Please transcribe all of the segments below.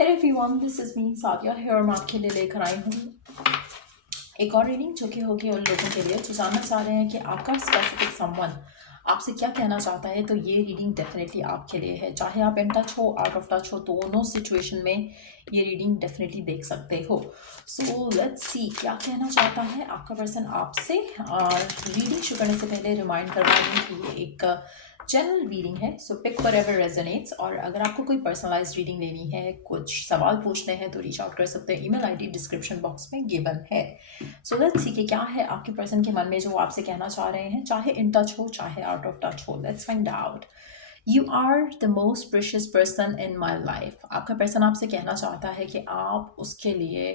Hello everyone, this is me Sadia है और मैं आपके लिए लेकर आई हूँ एक और रीडिंग जो कि होगी उन लोगों के लिए जो जानना चाह रहे हैं कि आपका स्पेसिफिक समवन आपसे क्या कहना चाहता है। तो ये रीडिंग डेफिनेटली आपके लिए है, चाहे आप इन टच हो आउट ऑफ टच हो, दोनों सिचुएशन में ये रीडिंग डेफिनेटली देख सकते हो। सो लेट्स सी क्या कहना चाहता है आपका पर्सन आपसे। और रीडिंग शुरू करने से पहले रिमाइंड करवा दूँ कि ये एक जनरल रीडिंग है, सो पिक व्हाटएवर रेजोनेट्स। और अगर आपको कोई पर्सनलाइज्ड रीडिंग लेनी है, कुछ सवाल पूछने हैं, तो रीच आउट कर सकते हैं। ईमेल आईडी डिस्क्रिप्शन बॉक्स में गिवन है। सो लेट्स सी कि क्या है आपके पर्सन के मन में जो वो आपसे कहना चाह रहे हैं, चाहे इन टच हो चाहे आउट ऑफ टच हो। Let's find out. You are the most precious person in my life. आपका पर्सन आपसे कहना चाहता है कि आप उसके लिए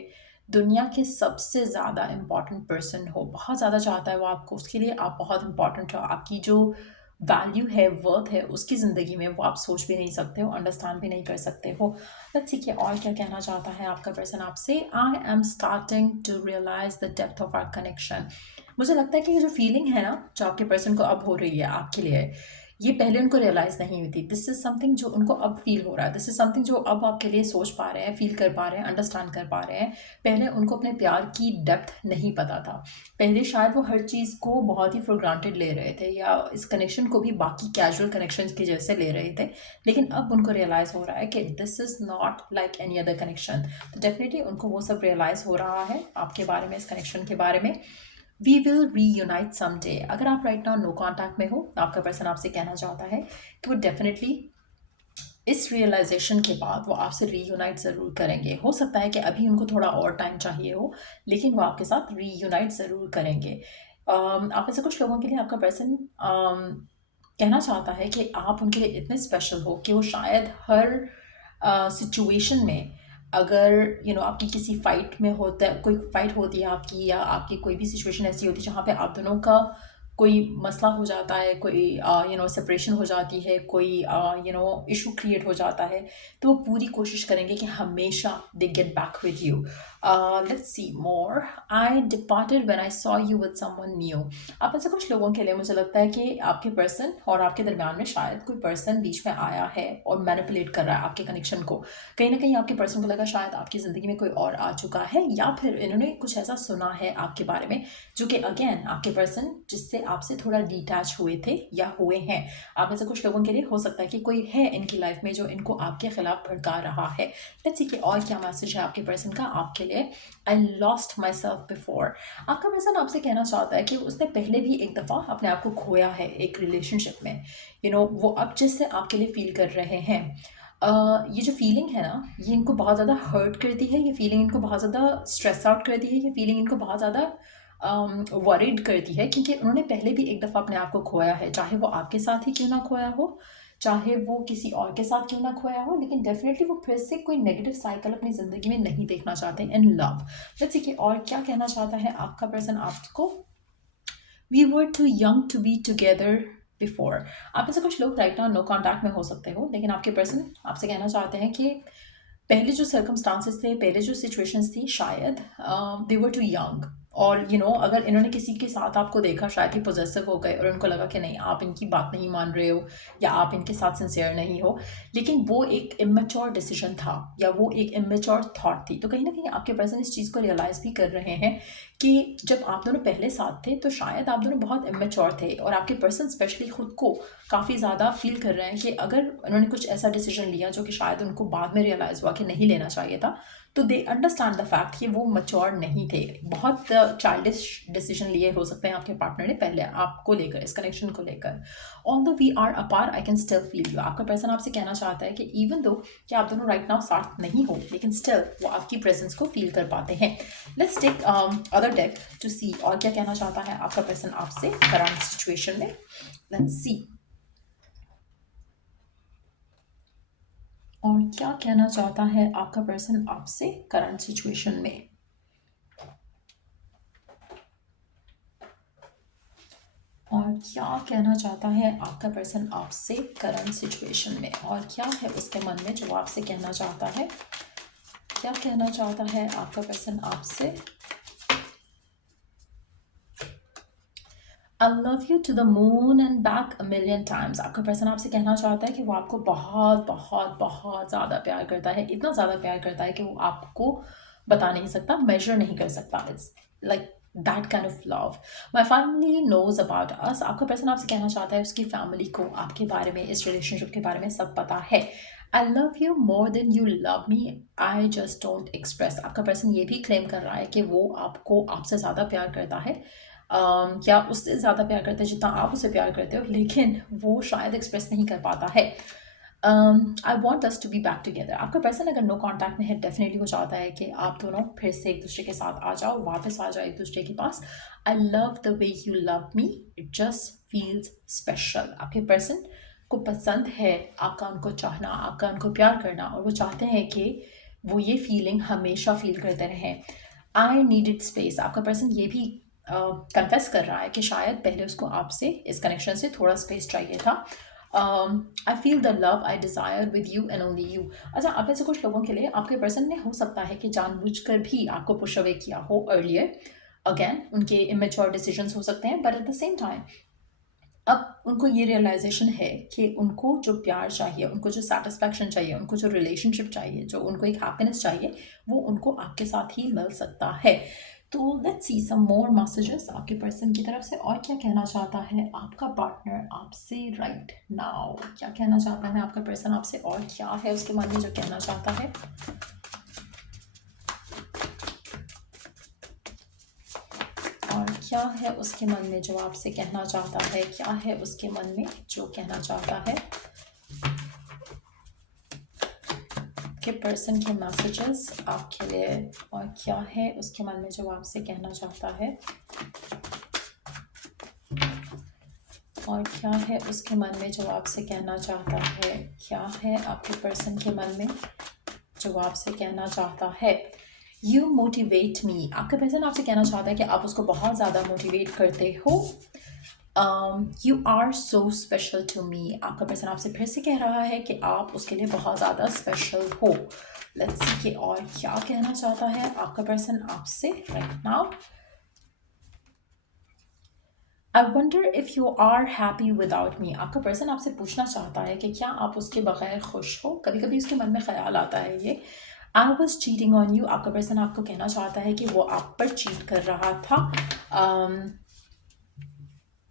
दुनिया के सबसे ज़्यादा इम्पॉर्टेंट पर्सन हो। बहुत ज़्यादा चाहता है वो आपको, उसके लिए आप बहुत इम्पॉर्टेंट हो। आपकी जो वैल्यू है, वर्थ है उसकी ज़िंदगी में, वो आप सोच भी नहीं सकते हो, अंडरस्टैंड भी नहीं कर सकते हो। लेट्स सी कि और क्या कहना चाहता है आपका पर्सन आपसे। I am starting to realise the depth of our connection. मुझे लगता है कि ये जो फीलिंग है ना, जो आपके पर्सन को अब हो रही है आपके लिए, ये पहले उनको रियलाइज़ नहीं हुई थी। दिस इज़ समथिंग जो उनको अब फील हो रहा है। दिस इज़ समथिंग जो अब आपके लिए सोच पा रहे हैं, फील कर पा रहे हैं, अंडरस्टैंड कर पा रहे हैं। पहले उनको अपने प्यार की डेप्थ नहीं पता था। पहले शायद वो हर चीज़ को बहुत ही फॉर ग्रांटेड ले रहे थे, या इस कनेक्शन को भी बाकी कैजुअल कनेक्शन की जैसे ले रहे थे। लेकिन अब उनको रियलाइज़ हो रहा है कि this is not like any other connection. तो डेफिनेटली उनको वो सब रियलाइज़ हो रहा है आपके बारे में, इस कनेक्शन के बारे में। We will reunite someday. अगर आप राइट नाउ नो कॉन्टैक्ट में हो, आपका पर्सन आपसे कहना चाहता है कि वो डेफिनेटली इस रियलाइजेशन के बाद वो आपसे रीयूनाइट ज़रूर करेंगे। हो सकता है कि अभी उनको थोड़ा और टाइम चाहिए हो, लेकिन वो आपके साथ रीयूनाइट ज़रूर करेंगे। आप में से कुछ लोगों के लिए आपका पर्सन कहना चाहता है कि आप उनके लिए इतने स्पेशल हो कि वो शायद हर सिचुएशन में, अगर आपकी किसी फाइट में होता है, कोई फाइट होती है आपकी, या आपकी कोई भी सिचुएशन ऐसी होती है जहाँ पे आप दोनों का कोई मसला हो जाता है, कोई सेपरेशन हो जाती है, कोई इशू क्रिएट हो जाता है, तो वो पूरी कोशिश करेंगे कि हमेशा they get back with you. Let's see more. I departed when I saw you with someone new. आप में से कुछ लोगों के लिए मुझे लगता है कि आपके पर्सन और आपके दरमियान में शायद कोई पर्सन बीच में आया है और मैनिपुलेट कर रहा है आपके कनेक्शन को। कहीं ना कहीं आपके पर्सन को लगा शायद आपकी ज़िंदगी में कोई और आ चुका है, या फिर इन्होंने कुछ ऐसा सुना है आपके बारे में जो कि अगेन आपके पर्सन जिससे आपसे थोड़ा डिटैच हुए थे या हुए हैं। आप में से कुछ लोगों के लिए हो सकता है कि कोई है इनकी लाइफ में जो इनको आपके खिलाफ भड़का रहा है। लेट्स सी कि और क्या मैसेज है आपके पर्सन का आपके लिए। I lost my self before. आपका पर्सन आपसे कहना चाहता है कि उसने पहले भी एक दफ़ा अपने आप को खोया है एक रिलेशनशिप में। वो अब जिससे आपके लिए फील कर रहे हैं, ये जो फीलिंग है ना, ये इनको बहुत ज़्यादा हर्ट करती है, ये फीलिंग इनको बहुत ज़्यादा स्ट्रेस आउट करती है, ये फीलिंग इनको बहुत ज़्यादा वरीड करती है, क्योंकि उन्होंने पहले भी एक दफ़ा अपने आप को खोया है। चाहे वो आपके साथ ही क्यों ना खोया हो, चाहे वो किसी और के साथ क्यों ना खोया हो, लेकिन डेफिनेटली वो फिर से कोई नेगेटिव साइकिल अपनी ज़िंदगी में नहीं देखना चाहते इन लव। लेट्स सी कि और क्या कहना चाहता है आपका पर्सन आपको। We were too young to be together before. आप में से कुछ लोग राइट नाउ नो कॉन्टैक्ट में हो सकते हो, लेकिन आपके पर्सन आपसे कहना चाहते हैं कि पहले जो सर्कमस्टांसेस थे, पहले जो सिचुएशंस थी, शायद दे वर टू यंग। और अगर इन्होंने किसी के साथ आपको देखा, शायद ही पॉजेसिव हो गए और उनको लगा कि नहीं, आप इनकी बात नहीं मान रहे हो, या आप इनके साथ सिंसियर नहीं हो। लेकिन वो एक इमेच्योर डिसीजन था, या वो एक इमेच्योर थॉट थी। तो कहीं ना कहीं आपके पर्सन इस चीज़ को रियलाइज़ भी कर रहे हैं कि जब आप दोनों पहले साथ थे तो शायद आप दोनों बहुत इमेच्योर थे, और आपके पर्सन स्पेशली खुद को काफ़ी ज़्यादा फील कर रहे हैं कि अगर उन्होंने कुछ ऐसा डिसीजन लिया जो कि शायद उनको बाद में रियलाइज़ हुआ कि नहीं लेना चाहिए था, तो दे अंडरस्टैंड द फैक्ट कि वो मच्योर नहीं थे। बहुत चाइल्डिश डिसीजन लिए हो सकते हैं आपके पार्टनर ने पहले आपको लेकर, इस कनेक्शन को लेकर। Although we are apart I can still feel you. आपका पर्सन आपसे कहना चाहता है कि इवन दो कि आप दोनों राइट नाउ साथ नहीं हो, लेकिन स्टिल वो आपकी प्रेजेंस को फील कर पाते हैं। Let's take other deck to see और क्या कहना चाहता है आपका पर्सन आपसे करंट सिचुएशन में। लेट्स सी और क्या कहना चाहता है आपका पर्सन आपसे करंट सिचुएशन में। और क्या कहना चाहता है आपका पर्सन आपसे करंट सिचुएशन में, और क्या है उसके मन में जो आपसे कहना चाहता है। क्या कहना चाहता है आपका पर्सन आपसे। I love you to the moon and back a million times. आपका पर्सन आपसे कहना चाहता है कि वो आपको बहुत बहुत बहुत ज़्यादा प्यार करता है, इतना ज़्यादा प्यार करता है कि वो आपको बता नहीं सकता, मेजर नहीं कर सकता। It's like that kind of love. My family knows about us. आपका पर्सन आपसे कहना चाहता है उसकी फैमिली को आपके बारे में, इस रिलेशनशिप के बारे में सब पता है। आई love you more than you love me, I just don't express. आपका पर्सन ये भी क्लेम कर रहा है कि वो आपको आपसे ज़्यादा प्यार करता है, या उससे ज़्यादा प्यार करता है जितना आप उसे प्यार करते हो, लेकिन वो शायद एक्सप्रेस नहीं कर पाता है। I want us to be back together. आपका पर्सन अगर नो कॉन्टैक्ट में है, डेफिनेटली वो चाहता है कि आप दोनों फिर से एक दूसरे के साथ आ जाओ, वापस आ जाओ एक दूसरे के पास। I love the way you love me, it just feels special. आपके पर्सन को पसंद है आपका उनको चाहना, आपका उनको प्यार करना, और वो चाहते हैं कि वो ये फीलिंग हमेशा फील करते रहें। I needed space. आपका पर्सन ये भी कन्फेस कर रहा है कि शायद पहले उसको आपसे, इस कनेक्शन से थोड़ा स्पेस चाहिए था। I feel the love I desire with you and only you. अच्छा, आप में से कुछ लोगों के लिए आपके पर्सन ने हो सकता है कि जानबूझकर भी आपको पुश अवे किया हो अर्लियर। अगेन, उनके इमेच्योर डिसीजंस हो सकते हैं, but at the same time अब उनको ये रियलाइजेशन है कि उनको जो प्यार चाहिए, उनको जो सेटिस्फैक्शन चाहिए, उनको जो रिलेशनशिप चाहिए, जो उनको एक हैप्पीनेस चाहिए, वो उनको आपके साथ ही मिल सकता है। तो let's see some more messages आपके पर्सन की तरफ से। और क्या कहना चाहता है आपका पार्टनर आपसे राइट नाउ? क्या कहना चाहता है आपका पर्सन आपसे, और क्या है उसके मन में जो कहना चाहता है? और क्या है उसके मन में जो आपसे कहना चाहता है? क्या है उसके मन में जो कहना चाहता है? के पर्सन के मैसेजेस आपके लिए, और क्या है उसके मन में जो आपसे कहना चाहता है? और क्या है उसके मन में जो आपसे कहना चाहता है? क्या है आपके पर्सन के मन में जो आपसे कहना चाहता है? You motivate me. आपका पर्सन आपसे कहना चाहता है कि आप उसको बहुत ज़्यादा मोटिवेट करते हो। You are so special to me. आपका पर्सन आपसे फिर से कह रहा है कि आप उसके लिए बहुत ज़्यादा स्पेशल हो। लेट्स सी कि और क्या कहना चाहता है आपका पर्सन आपसे right now. I wonder if you are happy without me. आपका पर्सन आपसे पूछना चाहता है कि क्या आप उसके बगैर खुश हो? कभी कभी उसके मन में ख्याल आता है ये। I was cheating on you. आपका पर्सन आपको कहना चाहता है कि वो आप पर चीट कर रहा था।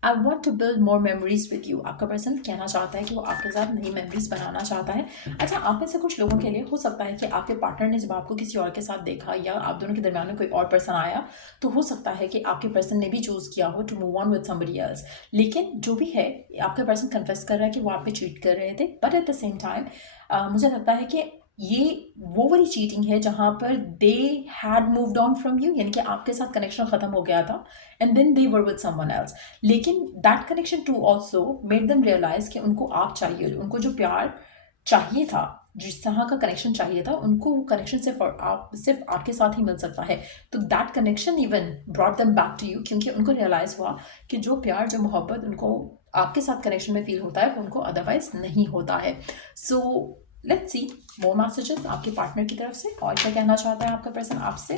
I want to build more memories with you. आपका पर्सन कहना चाहता है कि वो आपके साथ नई मेमोरीज बनाना चाहता है। अच्छा, आप में से कुछ लोगों के लिए हो सकता है कि आपके पार्टनर ने जब आपको किसी और के साथ देखा, या आप दोनों के दरमियान में कोई और पर्सन आया, तो हो सकता है कि आपके पर्सन ने भी चूज़ किया हो to move on with somebody else. लेकिन जो भी है, आपका पर्सन कन्फेस कर रहा है कि वो आप पे चीट कर रहे थे, but at the same time मुझे लगता है कि ये वो वाली चीटिंग है जहाँ पर they had moved on from you, यानी कि आपके साथ कनेक्शन ख़त्म हो गया था, and then they were with someone else. लेकिन that connection too also made them realise कि उनको आप चाहिए, उनको जो प्यार चाहिए था, जिस तरह का कनेक्शन चाहिए था, उनको वो कनेक्शन सिर्फ आपके साथ ही मिल सकता है। तो that connection even brought them back to you, क्योंकि उनको रियलाइज़ हुआ कि जो प्यार, जो मोहब्बत उनको आपके साथ कनेक्शन में फील होता है, वो उनको अदरवाइज नहीं होता है। So let's see more messages आपके पार्टनर की तरफ से। और क्या कहना चाहता है आपका पर्सन आपसे,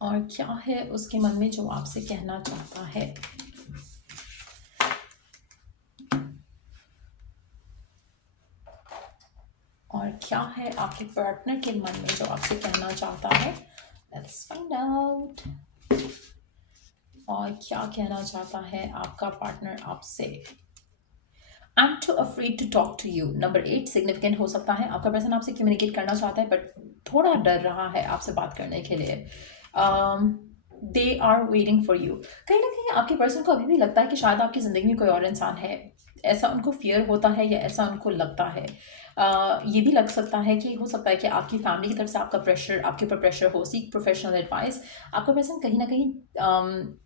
और क्या है उसके मन में जो आपसे कहना चाहता है? और क्या है आपके पार्टनर के मन में जो आपसे कहना चाहता है? Let's find out. और क्या कहना चाहता है आपका पार्टनर आपसे? I am too afraid to talk to you. Number 8 significant हो सकता है। आपका पर्सन आपसे कम्युनिकेट करना चाहता है, बट थोड़ा डर रहा है आपसे बात करने के लिए। They are waiting for you. कहीं ना कहीं आपके पर्सन को अभी भी लगता है कि शायद आपकी ज़िंदगी में कोई और इंसान है। ऐसा उनको फियर होता है, या ऐसा उनको लगता है। ये भी लग सकता है कि हो सकता है कि आपकी फैमिली की तरफ से आपके ऊपर प्रेशर हो, सीक प्रोफेशनल एडवाइस। आपका पर्सन कहीं ना कहीं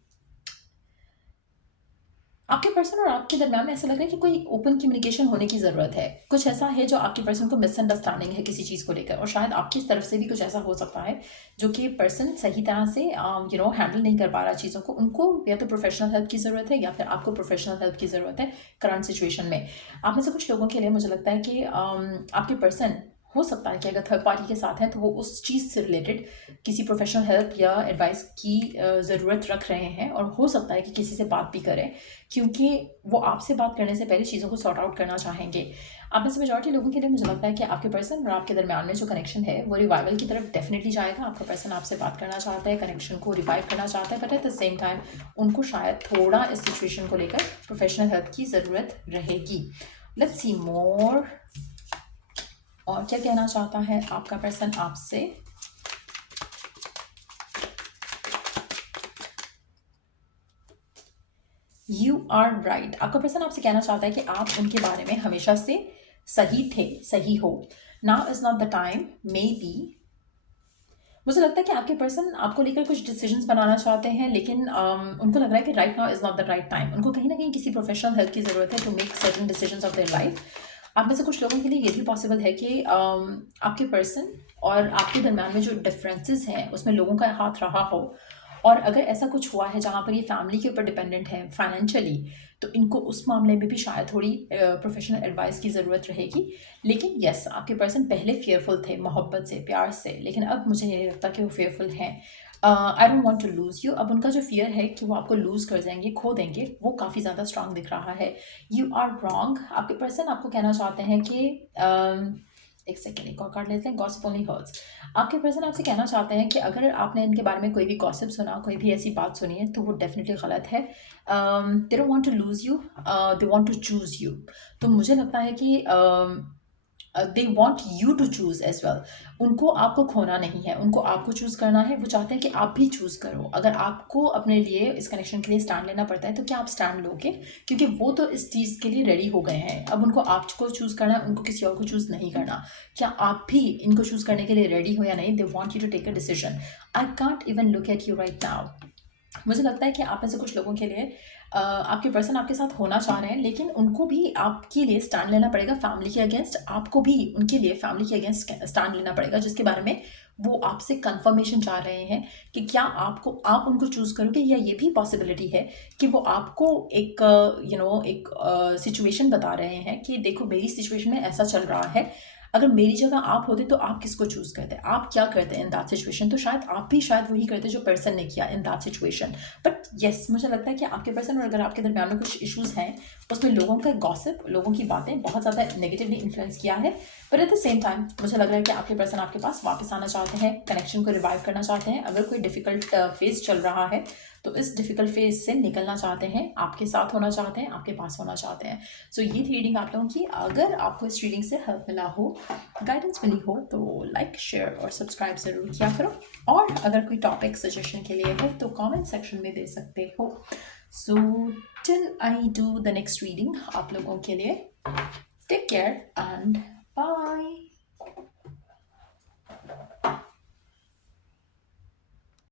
आपके पर्सन और आपके दरमियान में ऐसा लग रहा है कि कोई ओपन कम्युनिकेशन होने की ज़रूरत है। कुछ ऐसा है जो आपके पर्सन को मिसअंडरस्टैंडिंग है किसी चीज़ को लेकर, और शायद आपकी तरफ से भी कुछ ऐसा हो सकता है जो कि पर्सन सही तरह से हैंडल नहीं कर पा रहा चीज़ों को। उनको या तो प्रोफेशनल हेल्प की ज़रूरत है, या फिर आपको प्रोफेशनल हेल्प की ज़रूरत है करंट सिचुएशन में। आप में से कुछ लोगों के लिए मुझे लगता है कि आपके पर्सन हो सकता है कि अगर थर्ड पार्टी के साथ हैं तो वो उस चीज़ से रिलेटेड किसी प्रोफेशनल हेल्प या एडवाइस की ज़रूरत रख रहे हैं, और हो सकता है कि किसी से बात भी करें, क्योंकि वो आपसे बात करने से पहले चीज़ों को सॉर्ट आउट करना चाहेंगे। आप में से मेजॉरिटी लोगों के लिए मुझे लगता है कि आपके पर्सन और आपके दरमियान में जो कनेक्शन है वो रिवाइवल की तरफ डेफिनेटली जाएगा। आपका पर्सन आपसे बात करना चाहता है, कनेक्शन को रिवाइव करना चाहता है, but at the same time उनको शायद थोड़ा इस सिचुएशन को लेकर प्रोफेशनल हेल्प की ज़रूरत रहेगी। लेट्स सी मोर, और क्या कहना चाहता है आपका पर्सन आपसे। You are right. आपका पर्सन आपसे कहना चाहता है कि आप उनके बारे में हमेशा से सही थे, सही हो। Now is not the time, may be मुझे लगता है कि आपके पर्सन आपको लेकर कुछ डिसीजंस बनाना चाहते हैं, लेकिन उनको लग रहा है कि right now is not the right time. उनको कहीं ना कहीं किसी प्रोफेशनल हेल्प की ज़रूरत है to make certain decisions of their life. आप में से कुछ लोगों के लिए ये भी पॉसिबल है कि आपके पर्सन और आपके दरम्यान में जो डिफरेंसेस हैं उसमें लोगों का हाथ रहा हो, और अगर ऐसा कुछ हुआ है जहाँ पर ये फैमिली के ऊपर डिपेंडेंट है फाइनेंशियली, तो इनको उस मामले में भी शायद थोड़ी प्रोफेशनल एडवाइस की ज़रूरत रहेगी। लेकिन यस, आपके पर्सन पहले फेयरफुल थे मोहब्बत से, प्यार से, लेकिन अब मुझे नहीं लगता कि वो फेयरफुल हैं। I don't want to lose you. अब उनका जो फियर है कि वो आपको लूज़ कर जाएंगे, खो देंगे, वो काफ़ी ज़्यादा स्ट्रांग दिख रहा है। You are wrong. आपके पर्सन आपको कहना चाहते हैं कि एक सेकेंड, एक और कार्ड लेते हैं। Gossip only hurts. आपके पर्सन आपसे कहना चाहते हैं कि अगर आपने इनके बारे में कोई भी गॉसिप सुना, कोई भी ऐसी बात सुनी है, तो वो डेफिनेटली गलत है। They don't want to lose you, they want to choose you. तो मुझे लगता है कि they want you to choose as well. उनको आपको खोना नहीं है, उनको आपको चूज़ करना है। वो चाहते हैं कि आप भी चूज़ करो। अगर आपको अपने लिए इस कनेक्शन के लिए स्टैंड लेना पड़ता है तो क्या आप स्टैंड लोगे? क्योंकि वो तो इस चीज़ के लिए रेडी हो गए हैं। अब उनको आपको चूज़ करना है, उनको किसी और को चूज़ नहीं करना। क्या आप भी इनको चूज़ करने के लिए रेडी हो या नहीं? They want you to take a decision. I can't even look at you right now. मुझे लगता है कि आप में से कुछ लोगों के लिए आपके पर्सन आपके साथ होना चाह रहे हैं, लेकिन उनको भी आपके लिए स्टैंड लेना पड़ेगा फैमिली के अगेंस्ट। आपको भी उनके लिए फैमिली के अगेंस्ट स्टैंड लेना पड़ेगा, जिसके बारे में वो आपसे कंफर्मेशन चाह रहे हैं कि क्या आप उनको चूज़ करोगे, या ये भी पॉसिबिलिटी है कि वो आपको एक एक सिचुएशन बता रहे हैं कि देखो मेरी सिचुएशन में ऐसा चल रहा है, अगर मेरी जगह आप होते तो आप किसको चूज़ करते, आप क्या करते इन दैट सिचुएशन। तो शायद आप भी शायद वही करते जो पर्सन ने किया in that situation. But yes, मुझे लगता है कि आपके पर्सन और अगर आपके दरमियान में कुछ इश्यूज़ हैं, उसमें लोगों का गॉसिप, लोगों की बातें बहुत ज़्यादा नेगेटिवली इन्फ्लुएंस किया है। But at the same time मुझे लग रहा है कि आपके पर्सन आपके पास वापस आना चाहते हैं, कनेक्शन को रिवाइव करना चाहते हैं। अगर कोई डिफिकल्ट फेज चल रहा है तो इस डिफिकल्ट फेज से निकलना चाहते हैं, आपके साथ होना चाहते हैं, आपके पास होना चाहते हैं। सो ये थी रीडिंग आप लोगों की। अगर आपको इस रीडिंग से हेल्प मिला हो, गाइडेंस मिली हो, तो लाइक, शेयर और सब्सक्राइब ज़रूर किया करो। और अगर कोई टॉपिक सजेशन के लिए है तो कमेंट सेक्शन में दे सकते हो। So till I do the next reading आप लोगों के लिए, टेक केयर एंड बाय।